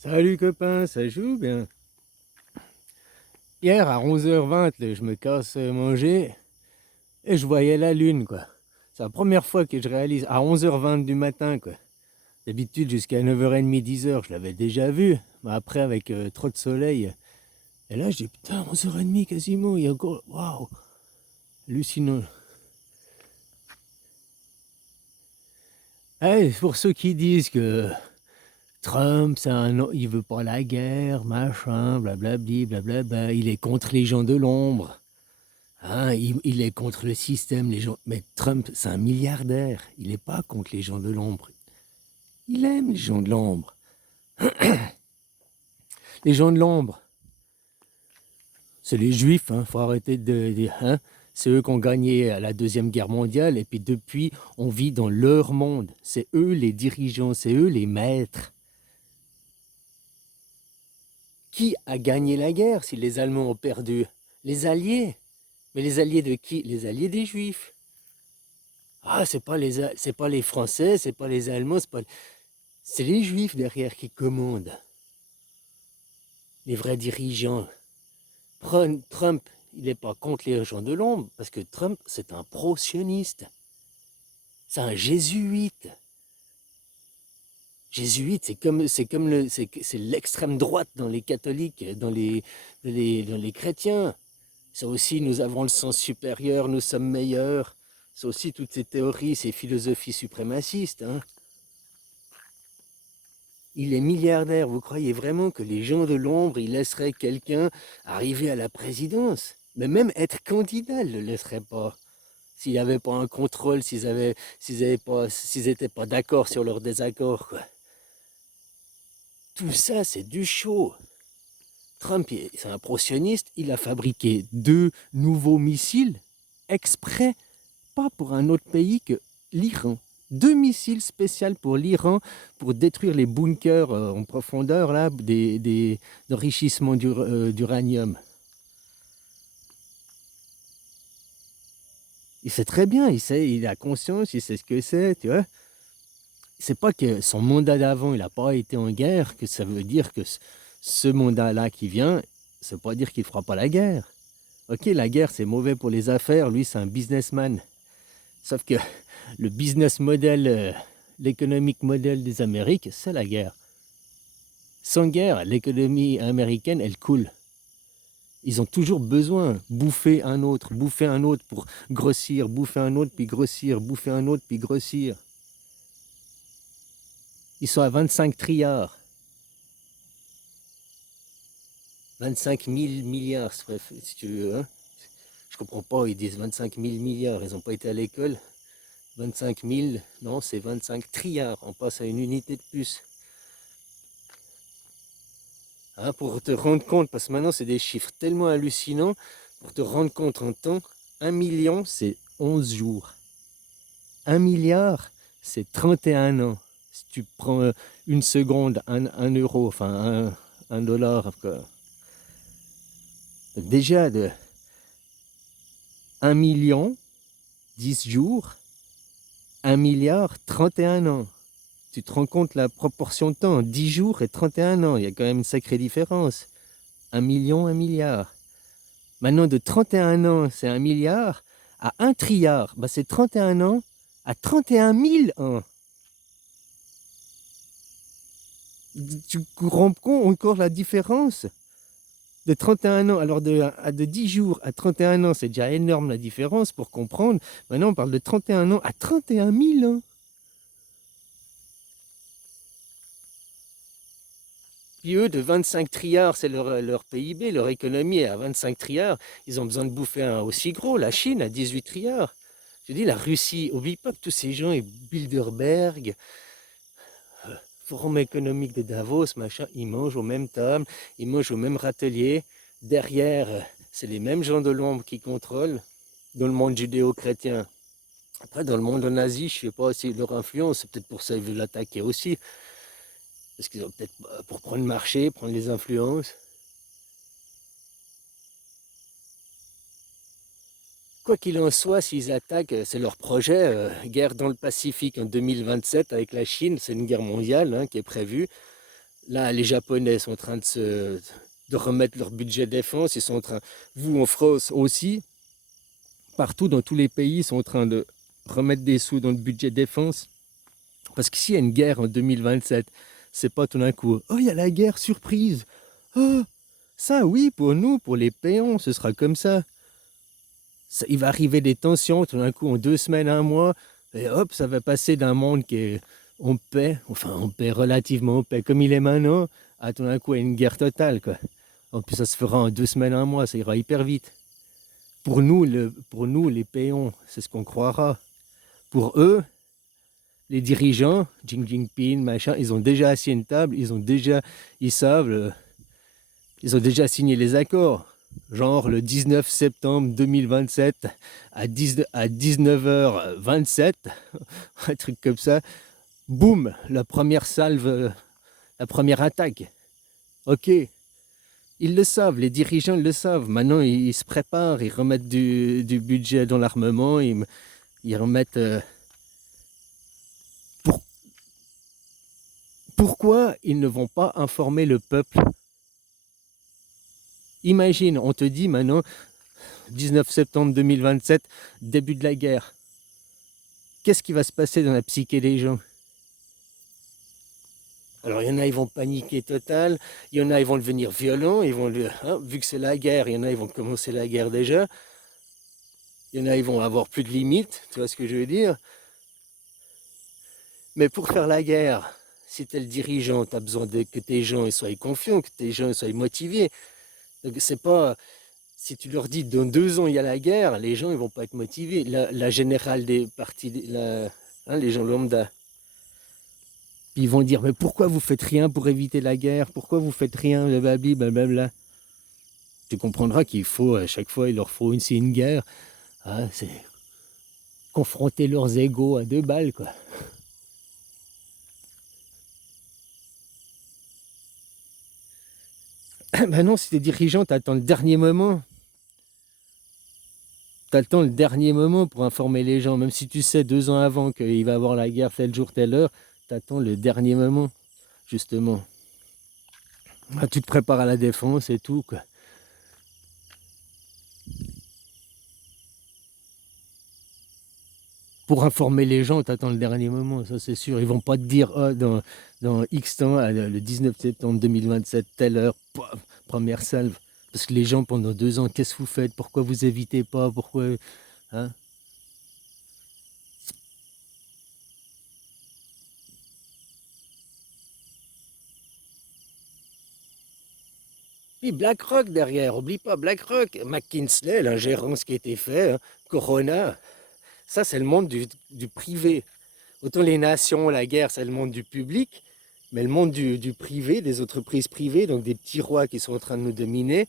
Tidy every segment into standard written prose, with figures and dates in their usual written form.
Salut copain, ça joue bien? Hier à 11h20, là, je me casse manger et je voyais la lune quoi. C'est la première fois que je réalise à 11h20 du matin quoi. D'habitude jusqu'à 9h30, 10h, je l'avais déjà vu, mais après avec trop de soleil. Et là je dis putain 11h30 quasiment, il y a encore. Waouh! Hallucinant. Eh, pour ceux qui disent que Trump, il veut pas la guerre, machin, blablabli, blablabla, il est contre les gens de l'ombre. Ah, il est contre le système, les gens. Mais Trump, c'est un milliardaire. Il n'est pas contre les gens de l'ombre. Il aime les gens de l'ombre. Les gens de l'ombre, c'est les juifs, hein. Faut arrêter hein. C'est eux qui ont gagné à la Deuxième Guerre mondiale. Et puis depuis, on vit dans leur monde. C'est eux les dirigeants, c'est eux les maîtres. Qui a gagné la guerre si les Allemands ont perdu? Les Alliés. Mais les Alliés de qui? Les Alliés des Juifs. Ah, c'est pas les Français, c'est pas les Allemands, c'est les Juifs derrière qui commandent. Les vrais dirigeants. Trump, il n'est pas contre les gens de l'ombre, parce que Trump, c'est un pro-sioniste. C'est un jésuite. Jésuite, c'est l'extrême droite dans les catholiques, dans les chrétiens. Ça aussi, nous avons le sens supérieur, nous sommes meilleurs. C'est aussi toutes ces théories, ces philosophies suprémacistes, hein. Il est milliardaire. Vous croyez vraiment que les gens de l'ombre, ils laisseraient quelqu'un arriver à la présidence? Mais même être candidat, ils ne le laisseraient pas. S'il n'y avait pas un contrôle, s'ils n'étaient pas d'accord sur leur désaccord, quoi. Tout ça, c'est du show. Trump, c'est un pro-sioniste. Il a fabriqué 2 nouveaux missiles exprès, pas pour un autre pays que l'Iran. 2 missiles spéciaux pour l'Iran pour détruire les bunkers en profondeur là, d'enrichissement d'uranium. Il sait très bien, il a conscience, il sait ce que c'est, tu vois. C'est pas que son mandat d'avant, il n'a pas été en guerre, que ça veut dire que ce mandat-là qui vient, ça veut pas dire qu'il ne fera pas la guerre. Ok, la guerre, c'est mauvais pour les affaires, lui, c'est un businessman. Sauf que le business model, l'économique modèle des Amériques, c'est la guerre. Sans guerre, l'économie américaine, elle coule. Ils ont toujours besoin bouffer un autre pour grossir, bouffer un autre, puis grossir, bouffer un autre, puis grossir. Ils sont à 25 trillards. 25 000 milliards, si tu veux. Hein. Je comprends pas, ils disent 25 000 milliards, ils n'ont pas été à l'école. 25 000, non, c'est 25 trillards. On passe à une unité de plus. Hein, pour te rendre compte, parce que maintenant c'est des chiffres tellement hallucinants, pour te rendre compte en temps, 1 million c'est 11 jours. 1 milliard c'est 31 ans. Si tu prends une seconde, un euro, enfin un dollar, quoi. Donc déjà de 1 million, 10 jours, 1 milliard, 31 ans. Tu te rends compte la proportion de temps, 10 jours et 31 ans, il y a quand même une sacrée différence. 1 million, 1 milliard. Maintenant, de 31 ans, c'est 1 milliard, à 1 trilliard, bah c'est 31 ans, à 31 000 ans. Tu rends compte encore la différence? De 31 ans, alors de 10 jours à 31 ans, c'est déjà énorme la différence pour comprendre. Maintenant, on parle de 31 ans à 31 000 ans. Puis eux, de 25 trillards, c'est leur PIB, leur économie est à 25 trillards. Ils ont besoin de bouffer un aussi gros. La Chine à 18 trillards. Je dis, la Russie, oublie pas que tous ces gens, et Bilderberg, Forum économique de Davos, machin, ils mangent aux mêmes tables, ils mangent au même râtelier. Derrière, c'est les mêmes gens de l'ombre qui contrôlent dans le monde judéo-chrétien. Après, dans le monde nazi, je ne sais pas si leur influence, c'est peut-être pour ça qu'ils veulent l'attaquer aussi. Parce qu'ils ont peut-être pour prendre le marché, prendre les influences. Quoi qu'il en soit, s'ils attaquent, c'est leur projet. Guerre dans le Pacifique en 2027 avec la Chine, c'est une guerre mondiale hein, qui est prévue. Là, les Japonais sont en train de remettre leur budget défense. Ils sont en train, vous en France aussi, partout dans tous les pays, ils sont en train de remettre des sous dans le budget défense. Parce que s'il y a une guerre en 2027, c'est pas tout d'un coup, oh, il y a la guerre, surprise. Oh, ça, oui, pour nous, pour les péons, ce sera comme ça. Il va arriver des tensions, tout d'un coup, en 2 semaines, un mois, et hop, ça va passer d'un monde qui est en paix, enfin, en paix, relativement en paix, comme il est maintenant, à tout d'un coup, à une guerre totale, quoi. En plus, ça se fera en 2 semaines, un mois, ça ira hyper vite. Pour nous, les péons, c'est ce qu'on croira. Pour eux, les dirigeants, Xi Jinping, machin, ils ont déjà assis une table, ils savent, ils ont déjà signé les accords. Genre le 19 septembre 2027 à 19h27, un truc comme ça, boum, la première salve, la première attaque. Ok, ils le savent, les dirigeants le savent. Maintenant, ils se préparent, ils remettent du budget dans l'armement, ils remettent... Pourquoi ils ne vont pas informer le peuple? Imagine, on te dit maintenant, 19 septembre 2027, début de la guerre. Qu'est-ce qui va se passer dans la psyché des gens? Alors, il y en a, ils vont paniquer total. Il y en a, ils vont devenir violents. Vu que c'est la guerre, il y en a, ils vont commencer la guerre déjà. Il y en a, ils vont avoir plus de limites. Tu vois ce que je veux dire? Mais pour faire la guerre, si tu es le dirigeant, tu as besoin que tes gens soient confiants, que tes gens soient motivés. Donc, c'est pas... Si tu leur dis dans 2 ans il y a la guerre, les gens ils vont pas être motivés. La générale des partis, les gens lambda, ils vont dire mais pourquoi vous faites rien pour éviter la guerre? Pourquoi vous faites rien? Blablabla. Tu comprendras qu'il faut à chaque fois il leur faut une guerre. Ah, c'est confronter leurs égos à 2 balles quoi. Ben non, si t'es dirigeant, t'attends le dernier moment. T'attends le dernier moment pour informer les gens, même si tu sais 2 ans avant qu'il va y avoir la guerre tel jour, telle heure, t'attends le dernier moment, justement. Ah, tu te prépares à la défense et tout, quoi. Pour informer les gens, t'attends le dernier moment, ça c'est sûr. Ils vont pas te dire, oh, dans X temps, le 19 septembre 2027, telle heure, paf, première salve. Parce que les gens, pendant 2 ans, qu'est-ce que vous faites? Pourquoi vous évitez pas? Pourquoi... Hein? Puis BlackRock derrière, oublie pas BlackRock, McKinsey, l'ingérence qui a été faite, hein, Corona, ça c'est le monde du privé. Autant les nations, la guerre, c'est le monde du public, mais le monde du privé, des entreprises privées, donc des petits rois qui sont en train de nous dominer,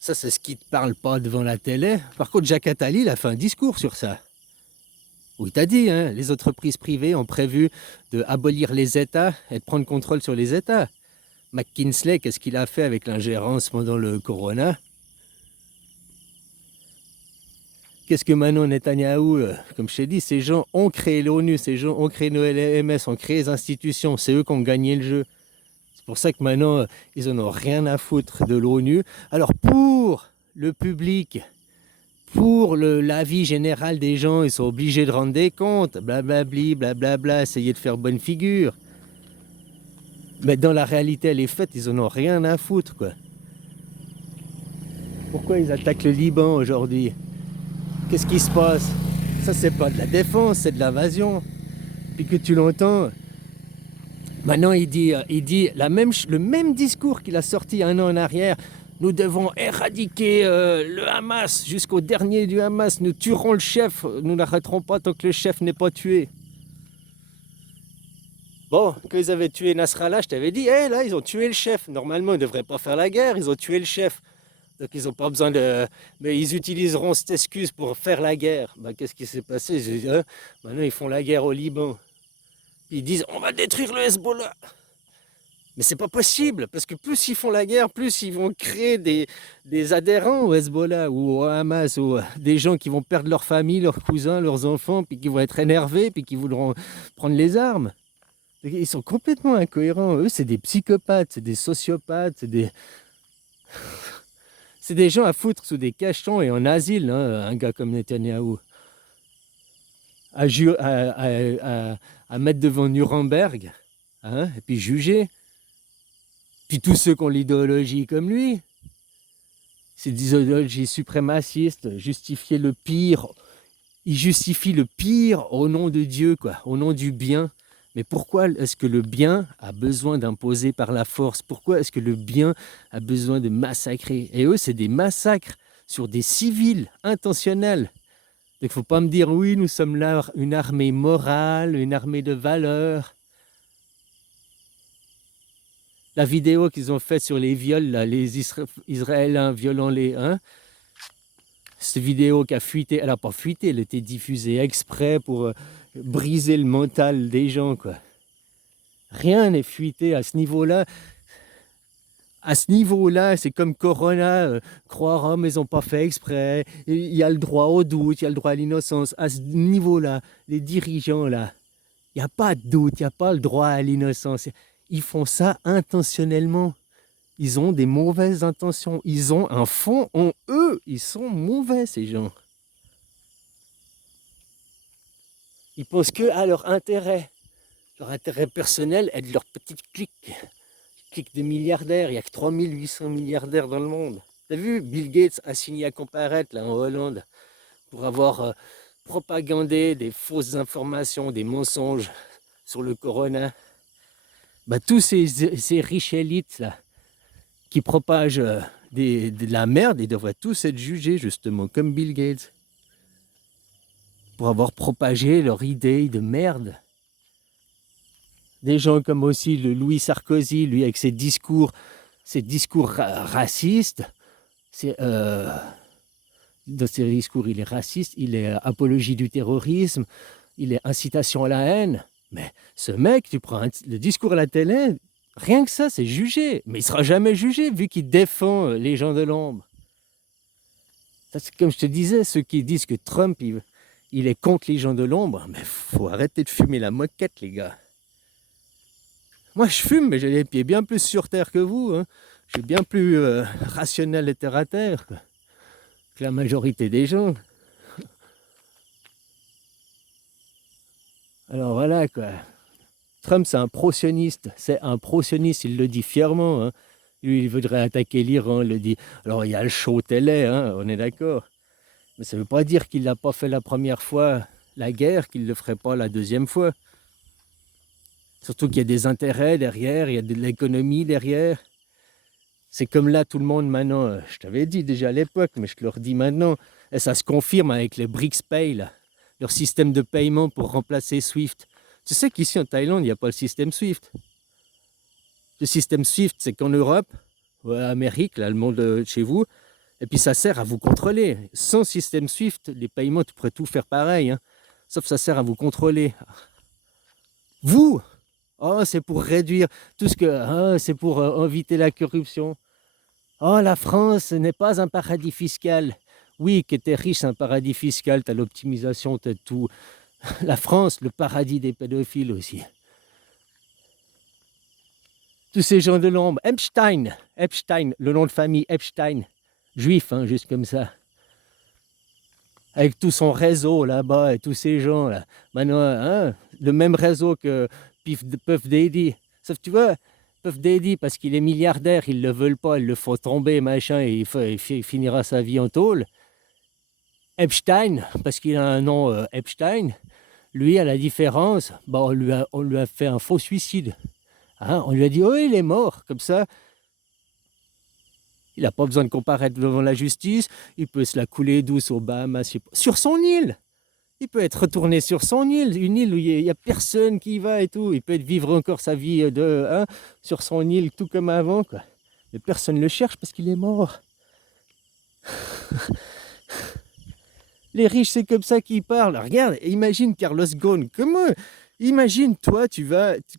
ça c'est ce qui ne te parle pas devant la télé. Par contre, Jacques Attali, il a fait un discours sur ça. Où il t'a dit, hein, les entreprises privées ont prévu d'abolir les États et de prendre contrôle sur les États. McKinsey, qu'est-ce qu'il a fait avec l'ingérence pendant le Corona? Qu'est-ce que Manon Netanyahou, comme je t'ai dit, ces gens ont créé l'ONU, ces gens ont créé l'OMS, ont créé les institutions, c'est eux qui ont gagné le jeu. C'est pour ça que maintenant, ils en ont rien à foutre de l'ONU. Alors pour le public, pour l'avis général des gens, ils sont obligés de rendre des comptes, blablabli, blablabla, essayer de faire bonne figure. Mais dans la réalité, les faits, ils en ont rien à foutre, quoi. Pourquoi ils attaquent le Liban aujourd'hui? Qu'est-ce qui se passe? Ça, c'est pas de la défense, c'est de l'invasion. Puis que tu l'entends, maintenant il dit le même discours qu'il a sorti un an en arrière. Nous devons éradiquer le Hamas jusqu'au dernier du Hamas. Nous tuerons le chef. Nous n'arrêterons pas tant que le chef n'est pas tué. Bon, quand ils avaient tué Nasrallah, je t'avais dit, là, ils ont tué le chef. Normalement, ils ne devraient pas faire la guerre, ils ont tué le chef. Donc, ils n'ont pas besoin de... Mais ils utiliseront cette excuse pour faire la guerre. Qu'est-ce qui s'est passé? Maintenant, ils font la guerre au Liban. Ils disent, on va détruire le Hezbollah. Mais c'est pas possible, parce que plus ils font la guerre, plus ils vont créer des adhérents au Hezbollah ou au Hamas, ou des gens qui vont perdre leur famille, leurs cousins, leurs enfants, puis qui vont être énervés, puis qui voudront prendre les armes. Ils sont complètement incohérents. Eux, c'est des psychopathes, c'est des sociopathes, c'est des gens à foutre sous des cachons et en asile, hein, un gars comme Netanyahou. À mettre devant Nuremberg, hein, et puis juger. Puis tous ceux qui ont l'idéologie comme lui, c'est des idéologies suprémacistes, justifier le pire. Il justifie le pire au nom de Dieu, quoi, au nom du bien. Mais pourquoi est-ce que le bien a besoin d'imposer par la force? Pourquoi est-ce que le bien a besoin de massacrer? Et eux, c'est des massacres sur des civils intentionnels. Donc il ne faut pas me dire, oui, nous sommes là une armée morale, une armée de valeurs. La vidéo qu'ils ont faite sur les viols, là, les Israéliens violant les... Hein, cette vidéo qui a fuité, elle n'a pas fuité, elle était diffusée exprès pour briser le mental des gens, quoi. Rien n'est fuité à ce niveau-là. À ce niveau-là, c'est comme Corona, croire, oh, mais ils n'ont pas fait exprès, il y a le droit au doute, il y a le droit à l'innocence. À ce niveau-là, les dirigeants, là, il n'y a pas de doute, il n'y a pas le droit à l'innocence. Ils font ça intentionnellement. Ils ont des mauvaises intentions. Ils ont un fond en eux. Ils sont mauvais, ces gens. Ils pensent que à leur intérêt personnel est de leur petite clique de milliardaires. Il n'y a que 3800 milliardaires dans le monde. T'as vu, Bill Gates a signé à comparaître là en Hollande pour avoir propagandé des fausses informations, des mensonges sur le corona. Bah, tous ces riches élites là qui propagent de la merde, ils devraient tous être jugés justement comme Bill Gates pour avoir propagé leur idée de merde. Des gens comme aussi le Louis Sarkozy, lui avec ses discours racistes, dans ses discours il est raciste, il est apologie du terrorisme, il est incitation à la haine. Mais ce mec, tu prends le discours à la télé, rien que ça, c'est jugé. Mais il ne sera jamais jugé vu qu'il défend les gens de l'ombre. Comme je te disais, ceux qui disent que Trump, il est contre les gens de l'ombre, mais faut arrêter de fumer la moquette, les gars. Moi, je fume, mais j'ai les pieds bien plus sur terre que vous. Hein. Je suis bien plus rationnel et terre à terre que la majorité des gens. Alors voilà, quoi. Trump, c'est un pro-sioniste. C'est un pro-sioniste, il le dit fièrement. Hein. Lui, il voudrait attaquer l'Iran, il le dit. Alors, il y a le show télé, hein, on est d'accord. Mais ça ne veut pas dire qu'il ne l'a pas fait la première fois, la guerre, qu'il ne le ferait pas la deuxième fois. Surtout qu'il y a des intérêts derrière, il y a de l'économie derrière. C'est comme là, tout le monde maintenant, je t'avais dit déjà à l'époque, mais je te le redis maintenant, et ça se confirme avec le BRICS Pay, là, leur système de paiement pour remplacer SWIFT. Tu sais qu'ici en Thaïlande, il n'y a pas le système SWIFT. Le système SWIFT, c'est qu'en Europe, ou en Amérique, là, le monde de chez vous, et puis ça sert à vous contrôler. Sans système SWIFT, les paiements, tu pourrais tout faire pareil, hein, sauf que ça sert à vous contrôler. Vous, oh, c'est pour réduire tout ce que... Oh, c'est pour éviter la corruption. Oh, la France n'est pas un paradis fiscal. Oui, que t'es riche, c'est un paradis fiscal, t'as l'optimisation, t'as tout. La France, le paradis des pédophiles aussi. Tous ces gens de l'ombre. Epstein, le nom de famille Epstein. Juif, hein, juste comme ça. Avec tout son réseau là-bas et tous ces gens là. Maintenant, hein, le même réseau que Puff Daddy. Sauf tu vois, Puff Daddy, parce qu'il est milliardaire, ils le veulent pas, ils le font tomber, machin, et il finira sa vie en tôle. Epstein, parce qu'il a un nom Epstein, lui, à la différence, bah, on lui a fait un faux suicide. Hein, on lui a dit, oh, il est mort, comme ça. Il n'a pas besoin de comparaître devant la justice, il peut se la couler douce aux Bahamas, sur son île. Il peut être retourné sur son île, une île où il n'y a personne qui y va et tout. Il peut vivre encore sa vie sur son île, tout comme avant, quoi. Mais personne ne le cherche parce qu'il est mort. Les riches, c'est comme ça qu'ils parlent. Regarde, imagine Carlos Ghosn. Imagine, toi,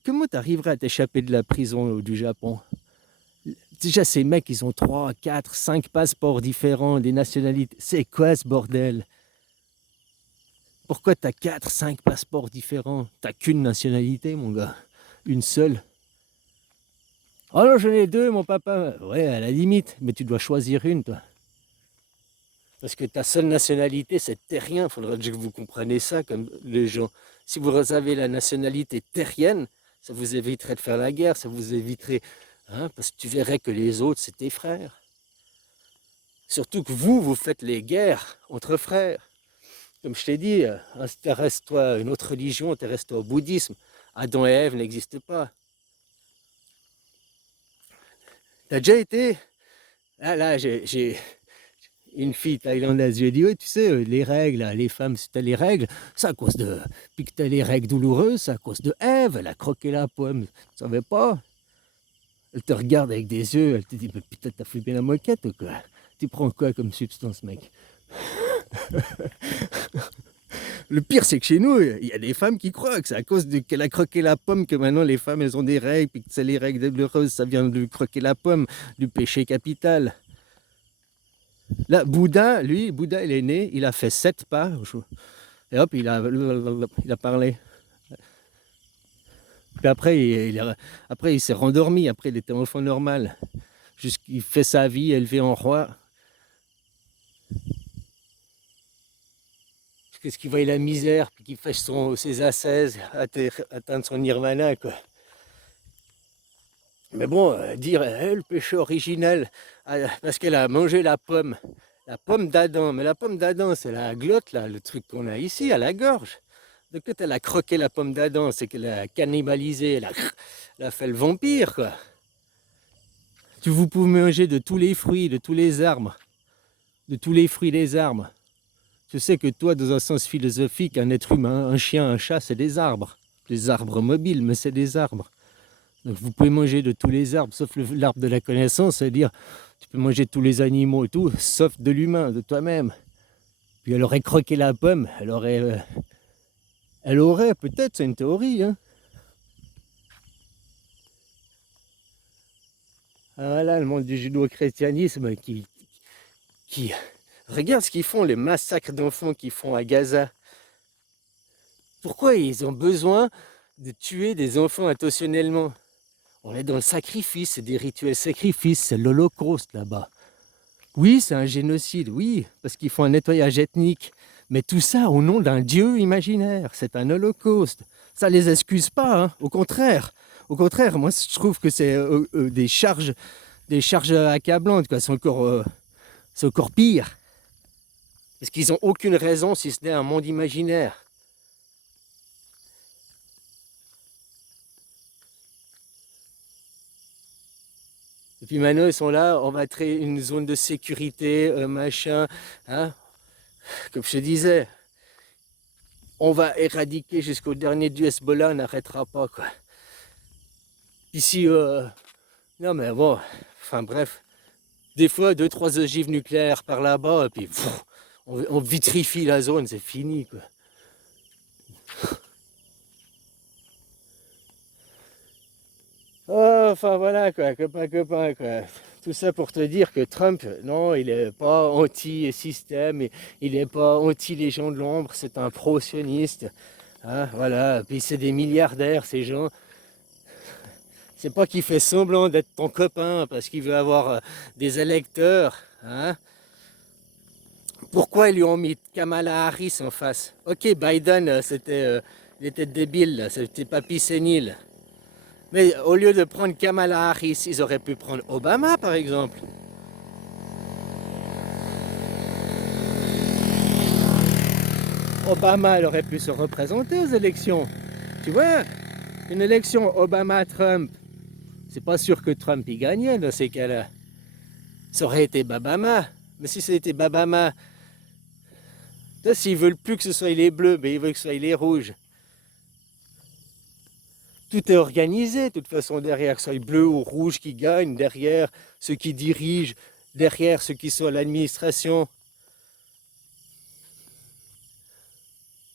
comment tu arriverais à t'échapper de la prison ou du Japon? Déjà, ces mecs, ils ont 3, 4, 5 passeports différents, des nationalités. C'est quoi ce bordel? Pourquoi tu as 4, 5 passeports différents? T'as qu'une nationalité, mon gars. une seule. Oh non, j'en ai deux, mon papa. Ouais, à la limite, mais tu dois choisir une, toi. Parce que ta seule nationalité, c'est terrien. Il faudrait que vous compreniez ça comme les gens. Si vous avez la nationalité terrienne, ça vous éviterait de faire la guerre, ça vous éviterait... Hein, parce que tu verrais que les autres, c'est tes frères. Surtout que vous faites les guerres entre frères. Comme je t'ai dit, intéresse-toi à une autre religion, intéresse-toi au bouddhisme. Adam et Ève n'existent pas. T'as déjà été... Ah là, j'ai une fille thaïlandaise. Je lui ai dit, oui, tu sais, les règles, les femmes, si t'as les règles, c'est à cause de... Puis que t'as les règles douloureuses, c'est à cause de Ève, elle a croqué la pomme. Tu savais pas? Elle te regarde avec des yeux, elle te dit, mais putain, t'as fumé la moquette ou quoi? Tu prends quoi comme substance, mec? Le pire, c'est que chez nous, il y a des femmes qui croient que c'est à cause qu'elle a croqué la pomme que maintenant les femmes, elles ont des règles, puis que c'est les règles douloureuses, ça vient de croquer la pomme, du péché capital. Là, Bouddha, lui, Bouddha, il est né, il a fait 7 pas, et hop, il a parlé. Puis après, il s'est rendormi, après il était enfant normal. Jusqu'il fait sa vie, élevé en roi. Jusqu'à ce qu'il voie la misère, puis qu'il fasse ses ascèses, atteindre son nirvana, quoi. Mais bon, dire le péché originel, parce qu'elle a mangé la pomme d'Adam. Mais la pomme d'Adam, c'est la glotte, là, le truc qu'on a ici, à la gorge. Donc quand elle a croqué la pomme d'Adam, c'est qu'elle a cannibalisé, elle a fait le vampire, quoi. Vous pouvez manger de tous les fruits, de tous les arbres, de tous les fruits des arbres. Je sais que toi, dans un sens philosophique, un être humain, un chien, un chat, c'est des arbres. Des arbres mobiles, mais c'est des arbres. Donc vous pouvez manger de tous les arbres, sauf l'arbre de la connaissance, c'est-à-dire tu peux manger de tous les animaux et tout, sauf de l'humain, de toi-même. Puis elle aurait croqué la pomme, elle aurait peut-être, c'est une théorie, hein. Ah, voilà, le monde du judo-chrétianisme qui... Regarde ce qu'ils font, les massacres d'enfants qu'ils font à Gaza. Pourquoi ils ont besoin de tuer des enfants intentionnellement? On est dans le sacrifice, c'est des rituels sacrifices, c'est l'Holocauste là-bas. Oui, c'est un génocide, oui, parce qu'ils font un nettoyage ethnique. Mais tout ça au nom d'un dieu imaginaire, c'est un holocauste. Ça les excuse pas, hein. Au contraire. Au contraire, moi je trouve que c'est des charges accablantes, quoi. C'est encore pire. Parce qu'ils n'ont aucune raison si ce n'est un monde imaginaire. Et puis maintenant ils sont là, on va créer une zone de sécurité, machin, hein. Comme je te disais, on va éradiquer jusqu'au dernier du Hezbollah, on n'arrêtera pas, quoi. Ici, non mais bon, enfin bref, des fois 2-3 ogives nucléaires par là-bas, et puis on vitrifie la zone, c'est fini, quoi. Oh, enfin voilà, quoi, copain, quoi. Tout ça pour te dire que Trump, non, il n'est pas anti-système, il n'est pas anti les gens de l'ombre, c'est un pro-sioniste. Hein, voilà, puis c'est des milliardaires, ces gens. C'est pas qu'il fait semblant d'être ton copain parce qu'il veut avoir des électeurs. Hein. Pourquoi ils lui ont mis Kamala Harris en face? Ok, Biden, il était débile, c'était papy sénile. Mais au lieu de prendre Kamala Harris, ils auraient pu prendre Obama, par exemple. Obama, il aurait pu se représenter aux élections. Tu vois, une élection Obama-Trump, c'est pas sûr que Trump y gagnait dans ces cas-là. Ça aurait été Babama. Mais si c'était Babama, s'ils veulent plus que ce soit les bleus, mais ils veulent que ce soit les rouges. Tout est organisé, de toute façon, derrière, que ce soit bleu ou rouge qui gagnent, derrière ceux qui dirigent, derrière ceux qui sont à l'administration.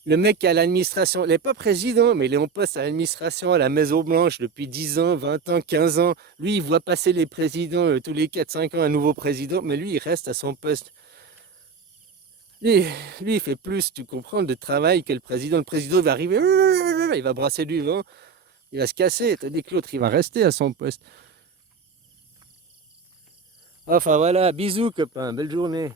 Le mec qui est à l'administration, il n'est pas président, mais il est en poste à l'administration, à la Maison Blanche depuis 10 ans, 20 ans, 15 ans. Lui, il voit passer les présidents tous les 4-5 ans, un nouveau président, mais lui, il reste à son poste. Lui, il fait plus, tu comprends, de travail que le président. Le président va arriver, il va brasser du vent. Il va se casser, tandis que l'autre, il va rester à son poste. Enfin voilà, bisous copain, belle journée.